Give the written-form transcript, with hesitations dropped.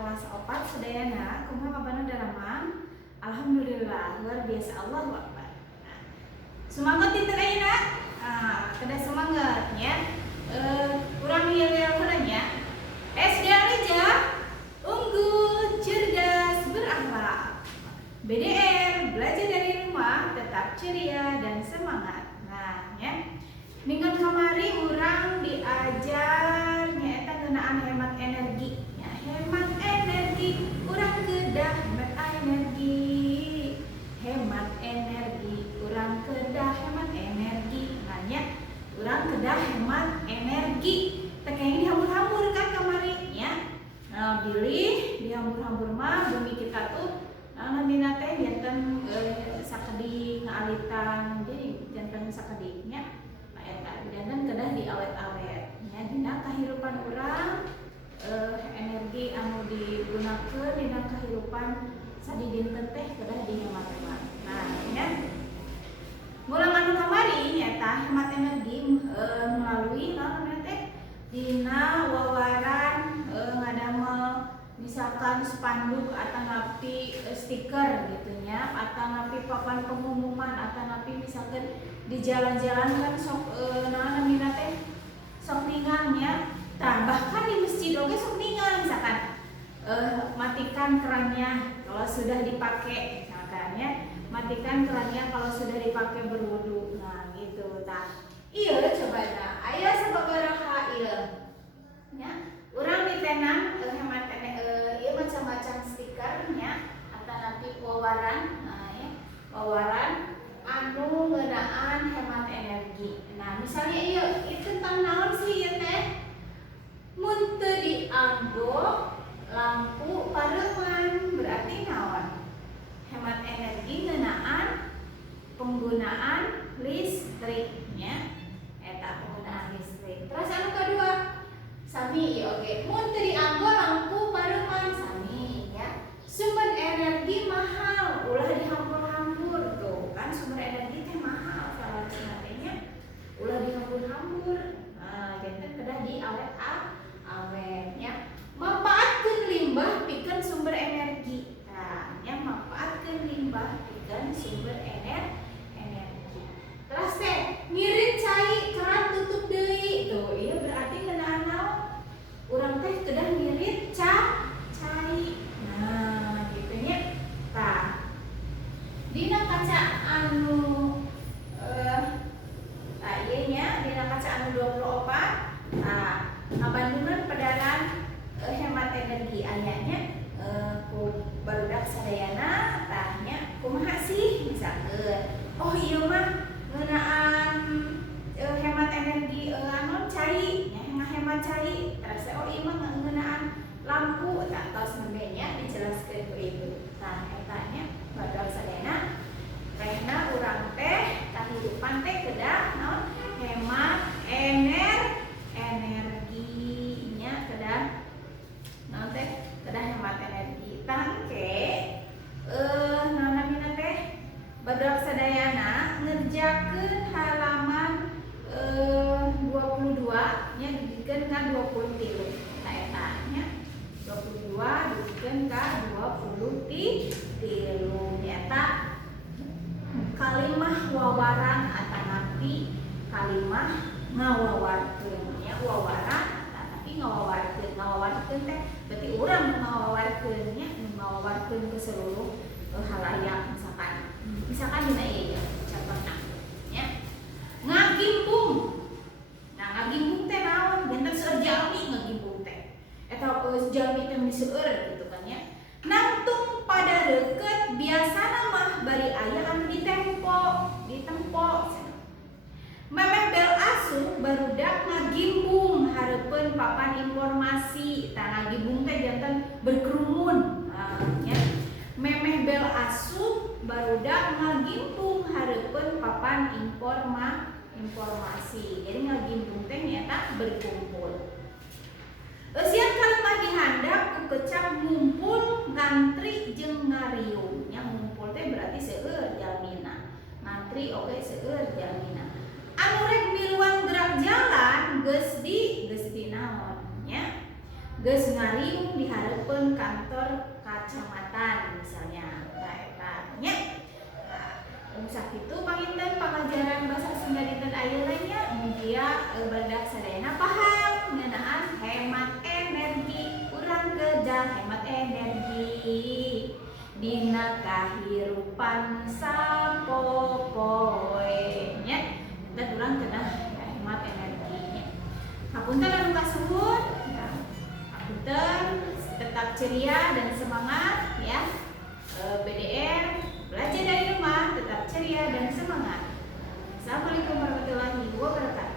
kelas 4 sedayana kumaha kabarna daramang. Alhamdulillah luar biasa, Allahu Akbar. Semangat dinten ayeuna. Kada semangat nya. Urang hilal nya. SD Alija unggul, cerdas, berakhlak. BDR belajar dari rumah tetap ceria dan semangat. Nah, ya. Minggu kamari urang diajar nyaeta ngeunaan hemat energi. Ya, hemat energi, urang kedah hemat energi. Hemat energi, urang kedah hemat energi. Nanya, urang kedah hemat energi. Teh kayaknya dihambur-hambur kan kamari ya. Nah, pilih dihambur-hambur mah bumi kita tuh namina teh janten sakedi ngalitan jadi janten sakedi nya. Dan kedah di awet-awet ya dina kahirupan urang energi anu digunakeun dina kahirupan sadi dinten teh kedah dihemat-hemat. Nah, ya. Urang anu kamari nyaeta hemat energi melalui naon teh dina wawaran ngadamel misalkan spanduk atau ngapi stiker gitu nya atau ngapi papan pengumuman atau ngapi misalkan di jalan-jalan kan sok namina teh sok ningalnya. Tah bahkan di masjid oge sok ningal misalkan matikan kerannya kalau sudah dipakai misalkan ya, matikan kerannya kalau sudah dipakai berwudu. Nah gitu tah. Ieu coba tah aya sababaraha ieu nya urang ditenan hemat ieu macam-macam stikernya atau napi wawaran. Nah ya wawaran anu ngeunaan hemat energi. Nah, misalnya ieu itu tentang naon sih ieu teh? Mun teu dianggo lampu pareuman berarti naon? Hemat energi ngeunaan penggunaan listriknya. Eta penggunaan listrik. Terus anu kedua, sami ieu oge. Mun teu dianggo lampu pareuman sami ya. Sumber energi mahal, ulah dihambur-hambur tuh kan sumber energi teh mahal kalau cenatenya ulah dihambur-hambur. Janten kedah di awet ya. Manfaatkeun limbah pikeun sumber energi. Nah, nya manfaatkeun limbah pikeun sumber energi. Terus teh ngirit cai keran tutup deui tuh. Ieu berarti ngeunaan naon? Urang teh kedah ngirit cai. Nah, gitu nya. Tah. Dina kaca anu ieu nya dina kaca anu 24 ngabandungan pedaran hemat energi ayanya ku barudak sadayana tah nya kumaha sih misalkeun oh ieu mah ngeunaan hemat energi anu cai nya hemat cai terus oh ieu mah ngeunaan lampu tah tos nembenya dijelaskeun ku ibu. Tah eta nya barudak sadayana karena urang teh kahirupan teh kedah naon hemat energinya kedah naon teh kedah hemat energi. Tah engke naon namina teh badak sadayana ngerjakeun halaman 22 nya dibikeun ka 23. Tah eta nya 22 dibikeun ka 23 nyata kalimah wawaran atau napi kalimah ngawawarkeun nya wawaran tapi ngawawarkeun teh berarti urang ngawawarkeun nya ngawawarkeun ke seluruh halayak misalkan dina ieu contohna nya ngagimpung. Nah ngagimpung teh naon? Benten seueur jalmi ngagimpung teh eta jalmi teh diseueur gitu kan ya. Nangtung pada deket biasana mah bari aya anu ditempo. Memeh bel asuh barudak ngagimbung hareupeun papan informasi. Tah ngagimbung teh janten berkerumun. Ya. Memeh bel asuh barudak ngagimbung hareupeun papan informasi. Jadi ngagimbung teh nyata berkumpul. Eusian kalimah dihandap ku kecap ngumpul, ngantri jeung ngariung. Nya ngumpul teh berarti seueur jalmina. Ngantri oge seueur jalmina. Anu rek miluan gerak jalan geus di naon nya. geus ngariung di hareupeun kantor kacamatan misalnya. Eta nya. Sakitu panginten pengajaran basa Sunda dinten ayeuna nya mugia barudak sadayana paham ngeunaan hemat energi, urang kedah hemat energi dina kahirupan sapopoe nya. Kita urang kedah hemat energinya. Hapunten anu kasuhun, hapunten tetap ceria dan semangat ya. BDR belajar dari rumah tetap ceria dan semangat. Assalamualaikum warahmatullahi wabarakatuh.